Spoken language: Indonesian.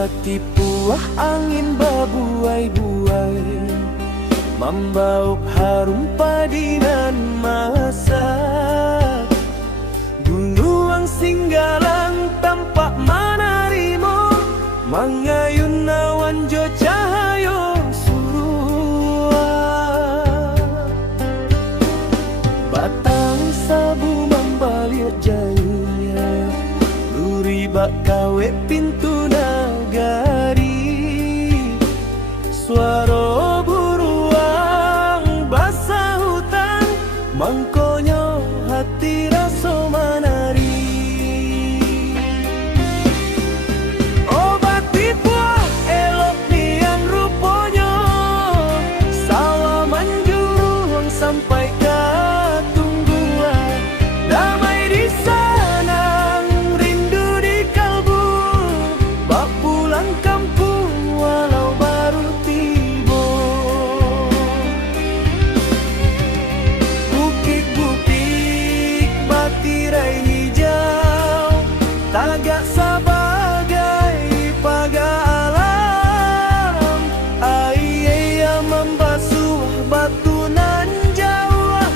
Batipuah angin babuai-buai, membaup harum padi nan masak. Gunung Singgalang tampak manarimo, mangayun awan jo cahayo surua. Batang sabu membalir jaya, luri bak kawe pintu nagari. Suara buruang basah hutan, mangkonyo hati rasa manari. Oh Batipuah elok niang ruponyo, sawah manjurung sampai ke tungguan. Damai di sana, rindu di kalbu, bak pulang kampung walau baru tiba. Bukit-bukit batirai hijau, tagak sebagai pagar alam. Air membasuh batu nan jauh,